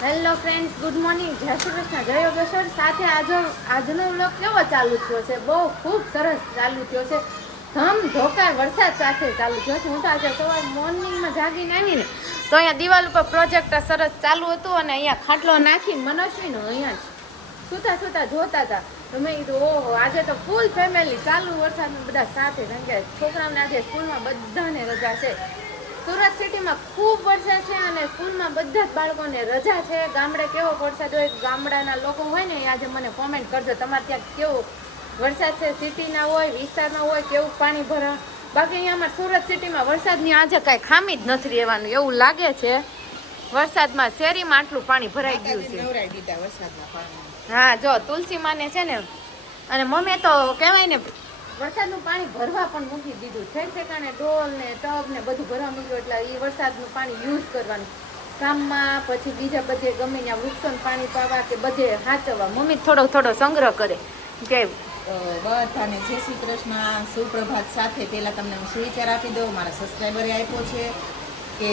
Hello friends, good morning, જય શ્રી કૃષ્ણ, જય યોગેશ્વર. સાથે આજનો વ્લોગ કેવો ચાલુ થયો છે? બહુ ખૂબ સરસ ચાલુ થયો છે. ધોકાર વરસાદ સાથે ચાલુ થયો છે. હું તો આજે સવાર મોર્નિંગમાં જાગીને આવીને તો અહીંયા દિવાલ ઉપર પ્રોજેક્ટર સરસ ચાલુ હતું અને અહીંયા ખાટલો નાખીને મનસ્વીનો અહીંયા સુતા જોતા હતા. તો મેં કીધું ઓહો, આજે તો ફૂલ ફેમિલી ચાલુ વરસાદમાં બધા સાથે, કારણ કે છોકરાઓને આજે સ્કૂલમાં બધાને રજા છે. સુરત સિટીમાં ખૂબ વરસાદ છે અને સ્કૂલમાં બધા જ બાળકોને રજા છે. ગામડે કેવો વરસાદ હોય, ગામડાના લોકો હોય ને આજે મને કોમેન્ટ કરજો તમારે ત્યાં કેવો વરસાદ છે, સિટીના હોય, વિસ્તારના હોય, કેવું પાણી ભરા. બાકી અહીંયા અમારે સુરત સિટીમાં વરસાદની આજે કાંઈ ખામી જ નથી રહેવાનું એવું લાગે છે. વરસાદમાં શેરીમાં આટલું પાણી ભરાઈ ગયું છે. હા, જો તુલસી માને છે ને, અને મમ્મી તો કહેવાય ને વરસાદનું પાણી ભરવા પણ મૂકી દીધું. ઠેકાણે ડોલ ને ટબ ને બધું ભરવા મૂક્યું, એટલે એ વરસાદનું પાણી યુઝ કરવાનું કામમાં, પછી બીજા બધે ગમે ત્યાં વૃક્ષોને પાણી પાવા કે બધે હાચવવા. મમ્મી થોડો સંગ્રહ કરે કે બધાને જય શ્રી કૃષ્ણ, સુપ્રભાત. સાથે પહેલા તમને હું સુવિચાર આપી દઉં. મારા સબસ્ક્રાઈબરે આપ્યો છે કે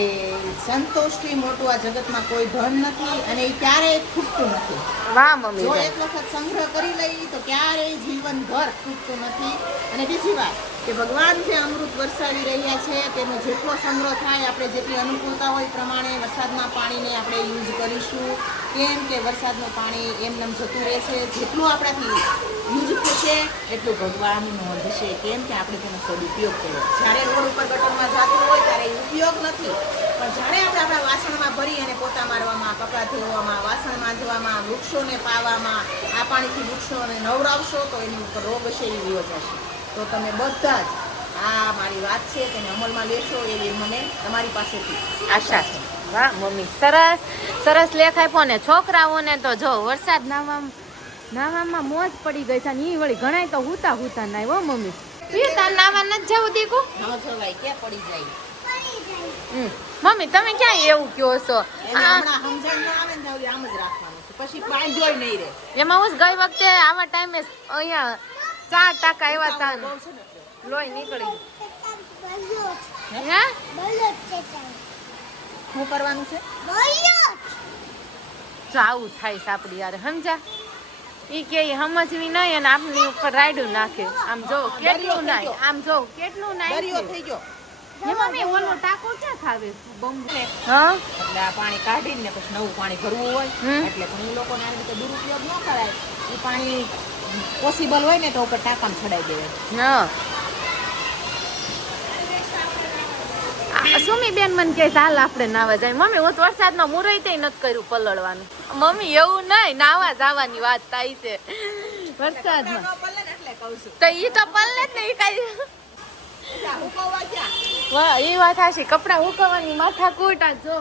સંતોષથી મોટું આ જગતમાં કોઈ ધન નથી અને એ ક્યારેય ખૂટતું નથી. વાહ મમ્મી, જો એક વખત સંગ્રહ કરી લઈ તો ક્યારેય જીવનભર ખૂટતું નથી. અને બીજી વાત કે ભગવાન જે અમૃત વરસાવી રહ્યા છે તેનો જેટલો સંગ્રહ થાય, આપણે જેટલી અનુકૂળતા હોય પ્રમાણે વરસાદના પાણીને આપણે યુઝ કરીશું. કેમ કે વરસાદનું પાણી એમનેમ જતું રહે છે. જેટલું આપણાથી યુઝ થશે એટલું ભગવાનનું વધશે. કેમ કે આપણે તેનો સદુપયોગ કર્યો. જ્યારે રોડ ઉપર ગટરમાં જતું હોય ત્યારે ઉપયોગ નથી, પણ જ્યારે આપણે આપણા વાસણમાં ભરી અને પોતા મારવામાં, કપડાં ધોવામાં, વાસણ માંજવામાં, વૃક્ષોને પાવામાં આ પાણીથી વૃક્ષોને નવરાવશો તો એની ઉપર રોગ હશે એ વિયો જશે. તો તમે બધા જ આ મારી વાત છે તેને અમલમાં લેશો એવી મને તમારી પાસેથી આશા છે. વાહ મમ્મી, સરસ લેખ આપ્યો ને. છોકરાઓને તો જો વરસાદ નાવામાં મોજ પડી ગઈ છે. ઈ વળી ઘણાય તો હુતા નાય હો મમ્મી. તાર નાવા નથી જવું દીકુ? ન જવાય, ક્યાં પડી જાય. મમ્મી તમે ક્યાં એવું કહો છો? હમણાં સમજણ ન આવે ને આમ જ રાખવાનું છે, પછી બાંધ્યોય નહીં રે. એમાં હું ગઈ વખતે આવા ટાઈમે અહીંયા 4 ટાકા એવા હતા, લોહી નીકળી ગયું. શું કરવાનું છે? જો આવું થાય છે આપડી યાર, સમજા? ઈ કે સમજવી નહીં અને આપની ઉપર રાયડું નાખે. આમ જો કેટલું નાય, આમ જો કેટલું નાય થઈ ગયો. એમાં મેં ઓલો ટાકો ક્યાં ખાવે બંબુ? હા, એટલે આ પાણી કાઢીને પછી નવું પાણી ભરવું હોય એટલે પણ એ લોકોને આવી રીતે દુરુપયોગ ન કરાય. એ પાણી પોસિબલ હોય ને તો ઉપર ટાંકામાં ચડાવી દેવાય. હા, સુમી બેન મને કહે ચાલ આપણે નાવા જાય. મમ્મી હું તો વરસાદમાં મુરઈ નથી કર્યું પલળવાનું. મમ્મી એવું નહીં, નાવા જવાની વાત થાય છે વરસાદમાં. તો ઈ તો પલળે જ ને, ઈ કાઈ વાહ, એ વાત હાશી. કપડા હુકવવાની માથા કૂટા. જો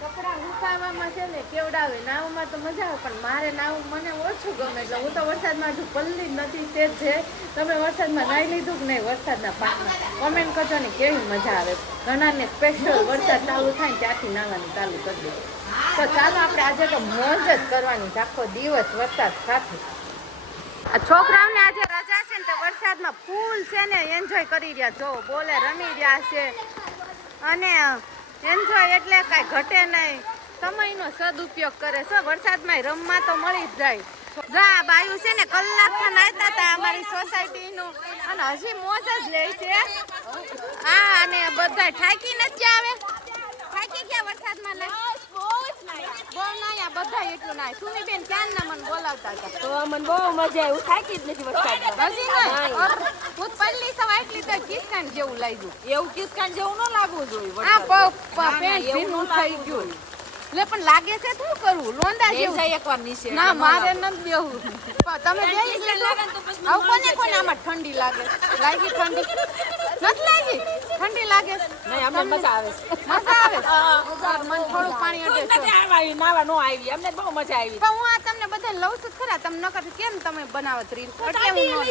કપડા હુકાવામાં છે ને કેવડાવે. નાવમાં તો મજા આવે, પણ મારે નાવું મને ઓછું ગમે, એટલે હું તો વરસાદમાં હજુ પલ્લી નથી. તે છે તમે વરસાદમાં નાઈ લીધું કે નહીં? વરસાદના પાણીમાં કોમેન્ટ કરજો ને કેવી મજા આવે. ઘણાને સ્પેશિયલ વરસાદ ચાલુ થાય ને ત્યાંથી નાવાનું ચાલુ કરી દે. તો ચાલો આપણે આજે તો મોજ જ કરવાની છે આખો દિવસ વરસાદ સાથે. આ છોકરાઓને આજે રજા છે ને તો વરસાદમાં ફૂલ છે ને એન્જોય કરી રહ્યા. જો બોલે રમી રહ્યા છે અને એન્જોય એટલે કાંઈ ઘટે નહીં. સમયનો સદુપયોગ કરે છે. વરસાદમાં રમવા તો મળી જ જાય. જા બાયું છે ને કલાક નાતા હતા અમારી સોસાયટીનું અને હજી મોજ જ લે છે. હા, અને બધા થાકી નથી આવે. થાકી ગયા વરસાદમાં લે બહુ નાયા બધા એટલું નાય. સુમી બેન ક્યાં ના મને બોલાવતા હતા તો મને બહુ મજા આવી. થાકી જ નથી વરસાદમાં. હજી નહીં, હું પહેલી સવાર એટલી તો કિસકાન જેવું લાગ્યું. એવું કિસકાન જેવું ન લાગવું જોઈએ. આ પેન્ટ ભીનું થઈ ગયું. લે પણ લાગે છે શું કરવું? લોંદા જેવું એકવાર નીચે. ના, મારે નથી દેવું. તમે કોને આમાં ઠંડી લાગે? લાગી ઠંડી નથી લાગી? ઠંડી લાગે નહીં, અમને મજા આવે છે. મજા આવે. મને થોડું પાણી અડે છે. નાવા નો આવી, અમને બહુ મજા આવી. પણ હું આ તમને બધા લઉં છું ખરા. તમે નકર કેમ તમે બનાવત રીલ? એટલે હું ન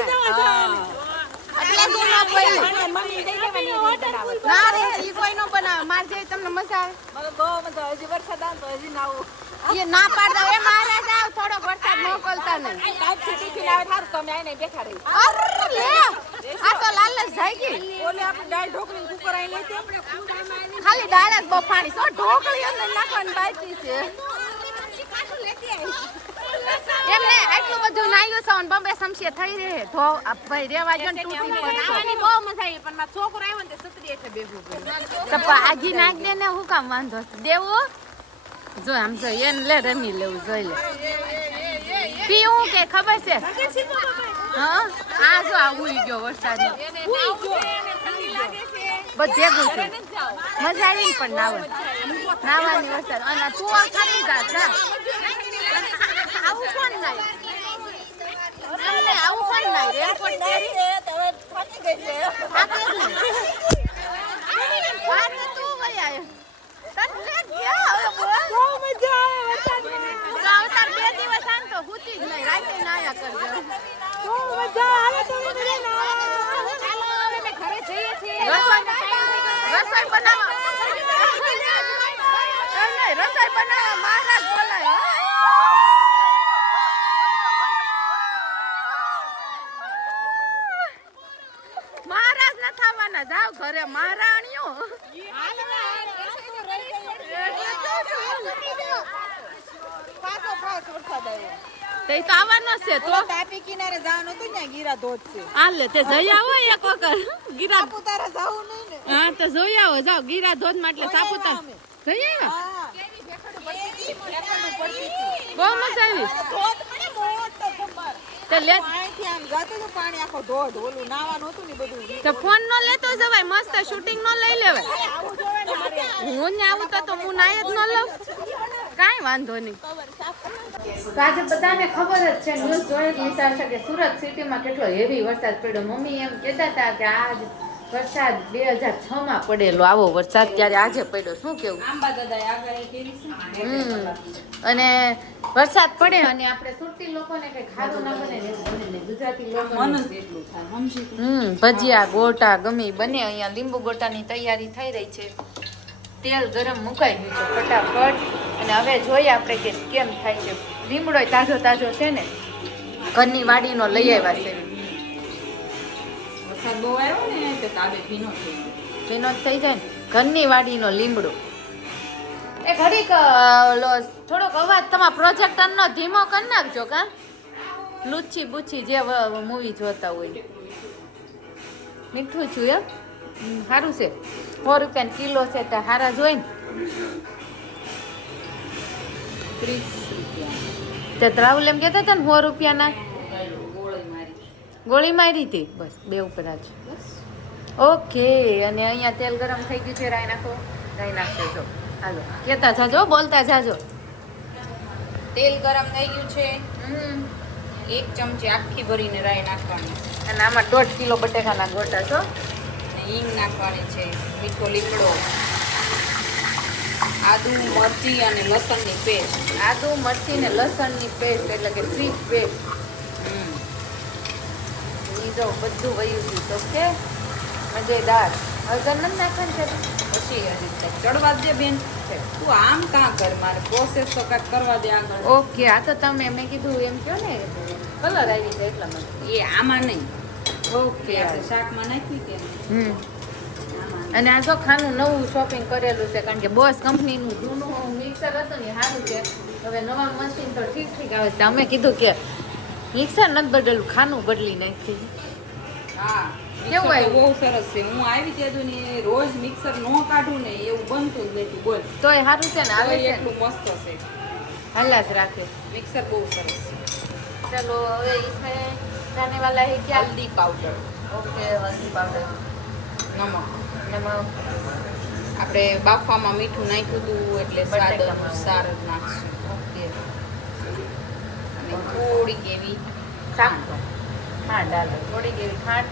એટલે હું ન બોલી. મમ્મી દઈ દેવાની બનાવત. ના રે, ઈ કોઈ ન બનાવે. માર જેવી તમને મજા આવે? મને બહુ મજા આવે. હજી વરસાદ આવે તો હજી નાવું. એ ના પાડતા એ મારે જાવ થોડો વરસાદ મોકલતા નહીં. ટિફિન આવે સારું તમે આવીને બેઠા રહી. અરે લે, આ તો લાલચ જાય ગઈ. ઓલે આપણે દાળ ઢોકળી કુકર આવી લેતી. ખાલી દાળ જ બફાણી છો. ઢોકળી અંદર નાખવાની બાકી છે. એમને આટલું બધું નાયું છે અને બમ્બે સમસ્યા થઈ રહે તો આ ભાઈ રેવા જો ને તૂટી પડતો નાવાની બહુ મજા આવી પણ મારો છોકરો આવ્યો ને તે સતરી એટલે ભેગું કર્યું. તો આગી નાખ દે ને હું કામ વાંધો છે? દેવું જો આમ જો એને લે રમી લેવું જોઈ લે પીવું કે ખબર છે હા આ જો આવું ગયો વરસાદ બધે ભેગું છે મજા આવી પણ નાવાની વરસાદ અને તું ખાલી જા આવું કોણ નાય આવું કોણ નાય રેનકોટ પહેરી તું વઈ આયો તને ગયા હવે બોલ બહુ મજા આવે તાર 2 દિવસ આમ તો હુતી જ નહીં રાતે નાયા કરજો બહુ મજા આવે તમે ઘરે જઈએ છીએ રસોઈ બનાવવા મહારાજ બોલાય મહારાજ ન થવાના જાવ ઘરે મહારાણીઓ તે તો આવવાનો છે તો તાપી કિનારે જવાનું હતું ને ગીરા ધોધ છે. હાલે તે જઈ આવો એક વખત ગીરા સાપુતારા જાવું નહીં ને. હા તો જોઈ આવો જાવ ગીરા ધોધ માં એટલે સાપુતારા જઈ આવ્યા હા. બહુ મજા આવી ધોધ મને મોટો ખબર. તે લે પાણીથી આમ જાતું હતું પાણી આખો ધોધ ઓલું નાવાનું હતું ને બધું. તો ફોન નો લેતો જવાય મસ્ત શૂટિંગ નો લઈ લેવાય આવું જોવે ને મારે. હું ને આવું તો હું નાય જ ન લઉં કાંઈ વાંધો નહીં તો આજે બધાને ખબર જ છે ન્યૂઝ જોઈ લીધા છે કે સુરત સિટીમાં કેટલો હેવી વરસાદ પડ્યો મમ્મી એમ કહેતા હતા કે આજ વરસાદ 2006 માં પડેલો આવો વરસાદ ત્યારે આજે પડ્યો શું કેવું અને વરસાદ પડે અને આપણે સુરતી લોકોને કઈ ખાધું ના બને ને એવું બને ને ગુજરાતી લોકોને ભજીયા ગોટા ગમી બને અહીંયા લીંબુ ગોટાની તૈયારી થઈ રહી છે તેલ ગરમ મુકાઈ ગયું છે ફટાફટ અને હવે જોઈએ આપણે કે કેમ થાય છે લીમડો તાજો તાજો છે ને ઘરની વાડીનો લઈ આવ્યા છે વરસાદ બહુ આવ્યો ને તો તાબે ભીનો થઈ ગયો. ભીનો જ થઈ જાય ને ઘરની વાડીનો લીમડો એ ઘડીક થોડોક અવાજ તમારા પ્રોજેક્ટરનો ધીમો કરી નાખજો કા લુચ્છી બુચ્છી જે મૂવી જોતા હોય મીઠું છું એમ સારું છે 100 રૂપિયા કિલો છે તો સારા જોઈ ને 30 રૂપિયા તે રાહુલ એમ કહેતા હતા ને 100 રૂપિયાના ગોળી મારી હતી બસ બે ઉપર આજ ઓકે અને અહીંયા તેલ ગરમ થઈ ગયું છે રાઈ નાખશે જો હાલો કહેતા જાજો બોલતા જાજો તેલ ગરમ થઈ ગયું છે. 1 ચમચી આખી ભરીને રાઈ નાખવાની અને આમાં 1.5 કિલો બટેકાના ગોટા છો અને હિંગ નાખવાની છે. મીઠો લીમડો, આદુ મરચી અને લસણની પેસ્ટ. આદુ મરચી ને લસણની પેસ્ટ એટલે કે 3 પેસ્ટ ઈ જો બધું વયું ગયું તો કે મજેદાર હળદર નથી નાખવાની છે પછી હજી ચડવા દે બેન. તું આમ કાં કર મારે પ્રોસેસ તો કાંઈક કરવા દે આગળ. ઓકે આ તો તમે મેં કીધું એમ કહો ને કલર આવી જાય એટલા માટે એ આમાં નહીં. ઓકે આપણે શાકમાં નાખી કે અને આ જો ખાનું નવું શોપિંગ કરેલું છે કારણ કે બોસ કંપનીનું જૂનું મિક્સર હતું ને સારું છે હવે નવા મશીન તો ઠીક આવે છે અમે કીધું કે મિક્સર નથી બદલું ખાનું બદલી નાખી હા કેવું મિક્સર તો આવ્યું? બહુ સરસ છે. હું આવી ત્યાં ને રોજ મિક્સર નો કાઢું ને એવું બનતું જ નથી. બોલ તોય સારું છે ને આવે તોય છે ને એટલું મસ્ત છે. હલ્લા જ રાખે મિક્સર બહુ સરસ છે. ચલો હવે इसमें जाने वाला है क्या હલ્દી પાવડર, ओके हल्दी पाउडर નમક. नमक આપણે બાફામાં મીઠું નાખ્યું હતું એટલે સ્વાદ બટાકામાં. સારું નાખશું. ओके અને થોડીક એવી ખાંડ ખાંડ હાલો થોડીક એવી ખાંડ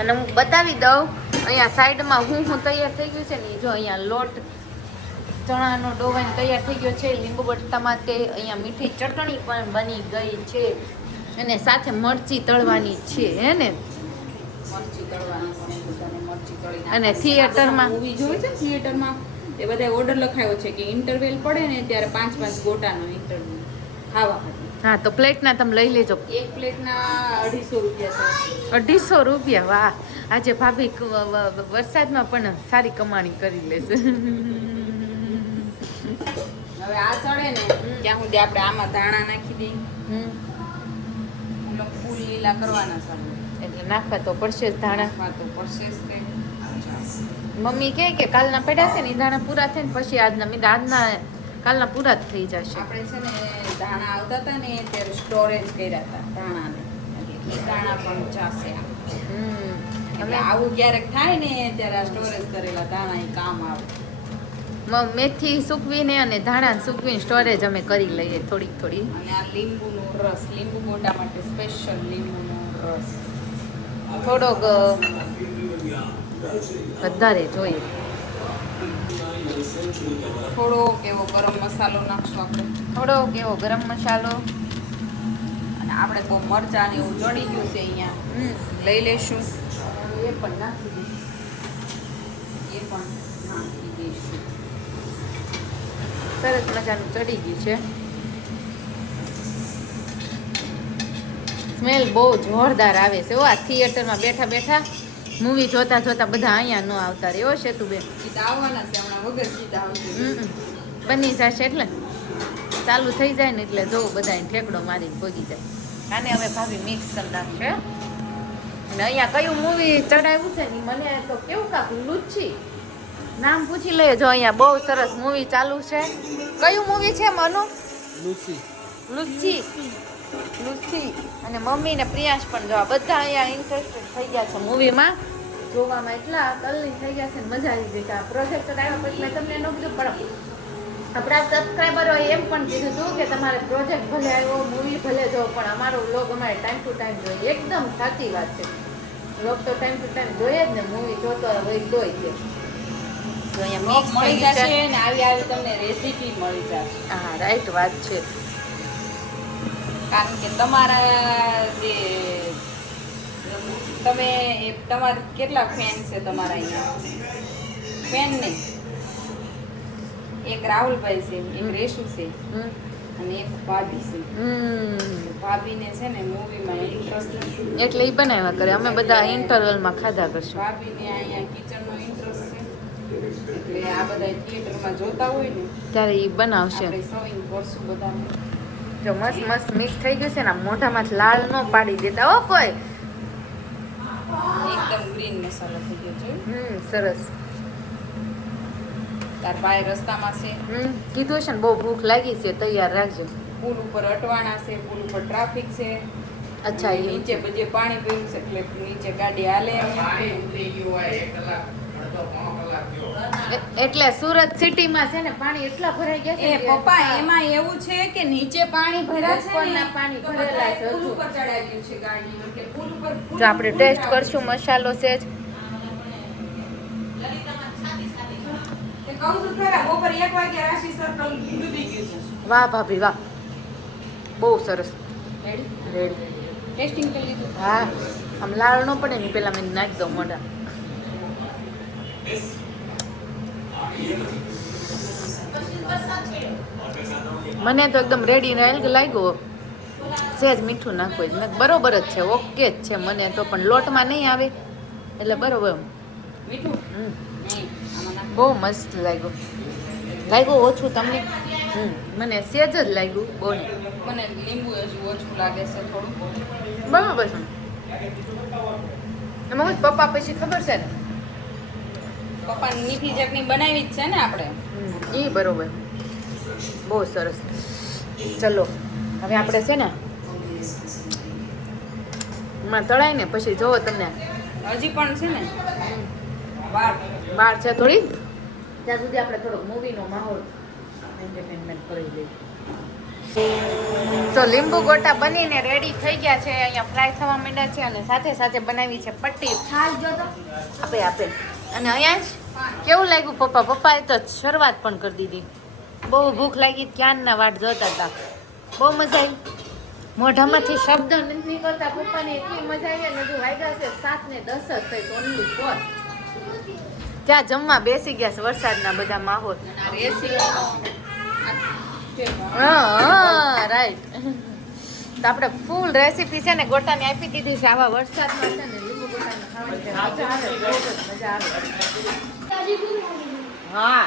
અને હું બતાવી દઉં અહીંયા સાઈડમાં હું તૈયાર થઈ ગયું છે ને જો અહીંયા લોટ ચણાનો ડોવાઈને તૈયાર થઈ ગયો છે લીંબુ બટાટામાં તે અહીંયા મીઠી ચટણી પણ બની ગઈ છે અને સાથે મરચી તળવાની છે હે ને મરચી તળવાની છે. બધાને મરચી તળીને અને આપણે થિયેટરમાં મૂવી જોઈ છે ને થિયેટરમાં તે બધાએ ઓર્ડર લખાયો છે કે ઇન્ટરવેલ પડે ને ત્યારે 5-5 ગોટાનો ઇન્ટરવેલ ખાવા ખાતે. હા તો પ્લેટના તમે લઈ લેજો એક પ્લેટના 250 રૂપિયા છે. 250 રૂપિયા વાહ આજે ભાભી વરસાદમાં પણ સારી કમાણી કરી લેશે હવે હવે આ ચડે ને ત્યાં સુધી આપણે આમાં ધાણા નાખી દઈએ. એટલે ફૂલ લીલા કરવાના ચડે એટલે નાખવા તો પડશે જ ધાણા. નાખવા તો પડશે જ તે. મમ્મી કહે કે કાલના પડ્યા છે ને ઈ ધાણા પૂરા થઈને પછી આજના કાલના પૂરા જ થઈ જશે. આપણે છે ને ધાણા આવતા હતા ને ત્યારે સ્ટોરેજ કર્યા હતા ધાણાને, એટલે એ ધાણા પણ ચાસે આમ. એટલે આવું ક્યારેક થાય ને ત્યારે આ સ્ટોરેજ કરેલા ધાણા એ કામ આવે. મેથી સૂકવીને અને ધાણા સૂકવીને સ્ટોરેજ અમે કરી લઈએ થોડીક થોડી. અને આ લીંબુનો રસ, લીંબુ ગોટા માટે સ્પેશિયલ લીંબુનો રસ થોડોક વધારે જોઈએ. થોડોક એવો ગરમ મસાલો નાખશું આપણે. થોડોક એવો ગરમ મસાલો. અને આપણે બહુ મરચાં ને એવું ચડી ગયું છે અહીંયા, લઈ લેશું. એ પણ નાખી દઈશું. એ પણ નાખી દઈશું. સરસ મજાનું ચડી ગયું છે. સ્મેલ બહુ જોરદાર આવે છે. આ થિયેટરમાં બેઠા બેઠા મૂવી જોતા જોતા બધા અહીંયા ન આવતા રે. એવો સેતુબેન સીધા આવવાના છે હમણાં, વગર સીધા આવશે. બની જશે એટલે ચાલુ થઈ જાય ને એટલે જોવું બધા ઠેકડો મારીને ભોગી જાય. આને હવે ભાભી મિક્સ કરી નાખશે. અને અહીંયા કયું મૂવી ચડાવ્યું છે ને મને તો કેવું કાક લુચ્છી નામ પૂછી લઈએ. જો અહીંયા બહુ સરસ મૂવી ચાલુ છે. કયું મૂવી છે મનુ? લુચ્છી. અને મમ્મી ને પ્રિયાંશ પણ જોવા બધા અહીંયા ઇન્ટરેસ્ટેડ થઈ ગયા છે મૂવીમાં. જોવામાં એટલા તલ્લીન થઈ ગયા છે ને મજા આવી ગઈ છે. આ પ્રોજેક્ટર આવ્યા પછી મેં તમને એનું કીધું, પણ આપણા સબસ્ક્રાઈબરોએ એમ પણ કીધું હતું કે તમારે પ્રોજેક્ટ ભલે આવ્યો, મૂવી ભલે જો, પણ અમારો વ્લોગ અમારે ટાઈમ ટુ ટાઈમ જોઈએ. એકદમ સાચી વાત છે. વ્લોગ તો ટાઈમ ટુ ટાઈમ જોઈએ જ ને, મૂવી જોતો હોય તોય છે. તો અહીંયા મિક્સ મળી થઈ જશે જશે. ને આવી તમને રેસીપી મળી જશે. હા રાઈટ વાત છે. કારણ કે તમારા જે તમે તમારા કેટલા ફેન છે તમારા અહીંયા? ફેન નહીં, એક રાહુલભાઈ છે, એક રેશુ છે અને એક ભાભી છે. ભાભીને છે ને મૂવીમાં ઇન્ટરેસ્ટ નથી, એટલે ઈ બનાવ્યા કરે. અમે બધા ઇન્ટરવલમાં ખાધા કરશું. ભાભીને અહીંયા કિચનનો ઇન્ટરેસ્ટ છે, એટલે આ બધા થિયેટરમાં જોતા હોય ને ત્યારે ઈ બનાવશે. આપણે સર્વિંગ કરશું બધાને. જો મસ્ત મસ્ત મિક્સ થઈ ગયું છે ને, મોઢામાં લાલ ન પાડી દેતા હો કોઈ. એકદમ ગ્રીન મસાલો થઈ ગયો છે. સરસ. તાર ભાઈ રસ્તામાં છે, કીધું છે ને બહુ ભૂખ લાગી છે, તૈયાર રાખજો. પુલ ઉપર અટવાણા છે, પુલ ઉપર ટ્રાફિક છે. અચ્છા, એ નીચે બધે પાણી પીવું છે એટલે નીચે ગાડી હાલે. એટલે સુરત સિટીમાં છે ને પાણી એટલા ભરાઈ ગયા છે. એ પપ્પા એમાં એવું છે કે નીચે પાણી ભર્યા છે ને, ઉપરના પાણી ભરેલા છે પુલ હજુ. ઉપર ચડાવ્યું છે ગાડી, એટલે પુલ ઉપર જો આપણે ટેસ્ટ કરશું મસાલો છે જ. તે કહું છું ખરા, બપોર 1 વાગે રાશિ સર્કલ ડૂબી ગયું છે. વાહ ભાભી વાહ, બહુ સરસ. Ready ready. ટેસ્ટિંગ કરી લીધું. હા, આમ લાળ ન પડે ને પેલા મેં નાખી દઉં મોઢા. મને તો એકદમ રેડી લાગ્યો. સહેજ મીઠું નાખવું જ બરોબર જ છે, ઓકે જ છે મને તો, પણ લોટમાં નહીં આવે એટલે બરોબર. મીઠું નહીં, આમાં નાખ. બહુ મસ્ત લાગ્યું ઓછું તમને? મને સહેજ જ લાગ્યું, બહુ નહીં. મને લીંબુ હજુ ઓછું લાગે છે થોડું. બરાબર છે. એમાં હું પપ્પા પછી ખબર છે ને, પપ્પાની મીઠી ચટણી બનાવી જ છે ને આપણે. એ બરોબર, બહુ સરસ. ચલો હવે આપણે છે ને એમાં તળાય ને પછી જોવો તમને. હજી પણ છે ને વાર બહાર છે થોડી, ત્યાં સુધી આપણે થોડોક મૂવીનો માહોલ એન્ટરટેનમેન્ટ કરી લઈએ. તો લીંબુ ગોટા બનીને રેડી થઈ ગયા છે, અહીંયા ફ્રાય થવા માંડ્યા છે અને સાથે સાથે બનાવી છે પટ્ટી. આપે અને અહીંયા કેવું લાગ્યું પપ્પા? પપ્પાએ તો શરૂઆત પણ કરી દીધી. બહુ ભૂખ લાગી, ક્યારના વાટ જોતા હતા. બહુ મજા આવી. મોઢામાંથી શબ્દ નથી નીકળતા. પપ્પાને એટલી મજા આવી. અને હજુ વાગ્યા છે 7:10 જ થઈ, ઓનલી 4. ત્યાં જમવા બેસી ગયા છે, વરસાદના બધા માહોલ. હા રાઈટ. તો આપણે ફૂલ રેસીપી છે ને ગોટાની આપી દીધી છે. આવા વરસાદમાં છે ને લીંબુ ગોટાને ખાવાની છે, મજા આવે, બહુ જ મજા આવે. હા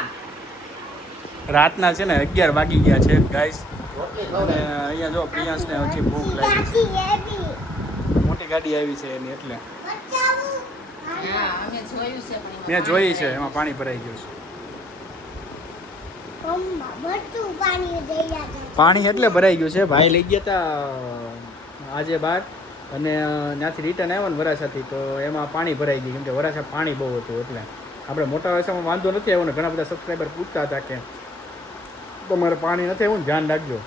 રાતના છે ને 11 વાગી ગયા છે ગાઈસ. અને અહીંયા જો પ્રિયાંશને હજી ભૂખ લાગી છે. મોટી ગાડી આવી છે એની એટલે હા અમે જોયું છે પણ મેં જોઈ છે એમાં પાણી ભરાઈ ગયું છે. પાણી એટલે ભરાઈ ગયું છે. ભાઈ લઈ ગયા હતા આજે બહાર અને ત્યાંથી રિટર્ન આવ્યો ને વરાછાથી તો એમાં પાણી ભરાઈ ગયું કેમ કે વરાછા પાણી બહુ હતું એટલે આપણે મોટા વરાછામાં વાંધો નથી આવ્યો ને ઘણા બધા સબસ્ક્રાઈબર પૂછતા હતા કે તમારે પાણી નથી આવ્યું ને ધ્યાન રાખજો.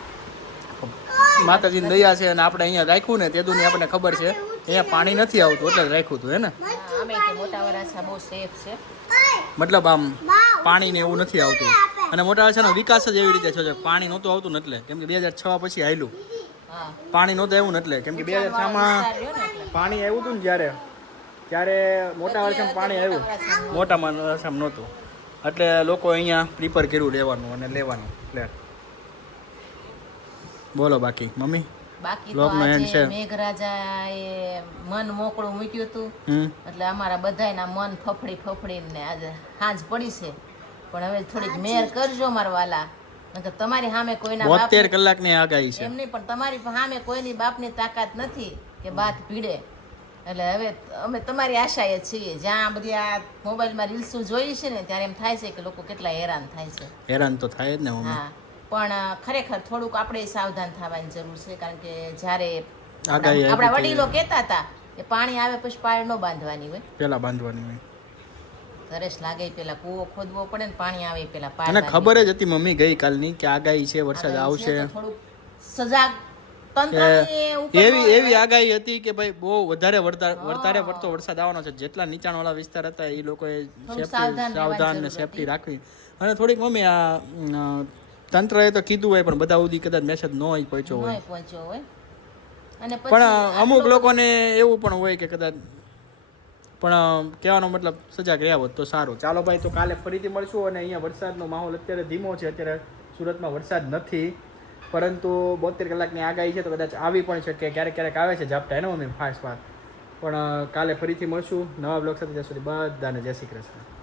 માતાજીની દયા છે અને આપણે અહીંયા રાખ્યું ને તેદુની આપણને ખબર છે અહીંયા પાણી નથી આવતું એટલે જ રાખ્યું હતું હે ને. અમે કે મોટા વરાછા બહુ સેફ છે. મતલબ આમ પાણી ને એવું નથી આવતું અને મોટા વરાછાનો વિકાસ જ એવી રીતે થયો છે. પાણી નહોતું આવતું ને એટલે કેમ કે 2006 પછી આવેલું હા પાણી નહોતું આવ્યું ને એટલે કેમ કે 2006માં પાણી આવ્યું હતું ને ત્યારે મોટા વરસાદમાં પાણી આવ્યું મોટામાં વરસાદમાં નહોતું એટલે લોકો અહીંયા પ્રિફર કર્યું લેવાનું અને લેવાનું ફ્લેટ. બોલો બાકી મમ્મી બાકી તો લોકનો end છે. આજે મેઘરાજાએ મન મોકળું મૂક્યું હતું એટલે અમારા બધાયના મન ફફડીને આજે સાંજ પડી છે પણ હવે થોડીક મેર કરજો મારા વાલા નકર તમારી સામે કોઈના 72 કલાકની આગાહી છે. એમ નહીં પણ તમારી સામે કોઈની બાપની તાકાત નથી કે બાત ભીડે એટલે હવે અમે તમારી આશાએ છીએ. જ્યાં બધી આ મોબાઈલમાં રીલ્સો જોઈ છે ને ત્યારે એમ થાય છે કે લોકો કેટલા હેરાન થાય છે. હેરાન તો થાય જ ને મમ્મી. હા પણ ખરેખર થોડુંક આપણે સાવધાન થવાની જરૂર છે કારણ કે જ્યારે આગાહી આપણા આવી વડીલો કહેતા હતા કે પાણી આવે પછી પાળ ન બાંધવાની હોય પેલા બાંધવાની હોય તરસ લાગે પેલા કૂવો ખોદવો પડે ને પાણી આવે પેલા પાળ અને ખબર જ હતી મમ્મી ગઈકાલની કે આગાહી છે વરસાદ આવશે. થોડુંક સજાગ તંત્રની ઉપર એવી આગાહી હતી કે ભાઈ બહુ વધારે પડતો વરસાદ આવવાનો છે. જેટલા નીચાણવાળા વિસ્તાર હતા એ લોકોએ સાવધાન ને સેફટી રાખવી અને થોડીક મમ્મી આ તંત્રએ તો કીધું હોય પણ બધા સુધી કદાચ મેસેજ ન હોય પહોંચ્યો હોય પહોંચ્યો હોય અને પછી પણ અમુક લોકોને એવું પણ હોય કે કદાચ પણ કહેવાનો મતલબ સજાગ રહ્યા હોત તો સારું. ચાલો ભાઈ તો કાલે ફરીથી મળશું અને અહીંયા વરસાદનો માહોલ અત્યારે ધીમો છે. અત્યારે સુરતમાં વરસાદ નથી પરંતુ 72 કલાકની આગાહી છે તો કદાચ આવી પણ શકે. ક્યારેક આવે છે ઝાપટા એનો મમ્મી ફાસ્ટ પણ કાલે ફરીથી મળશું નવા બ્લોગ સાથે. ત્યાં સુધી બધાને જય શ્રી કૃષ્ણ.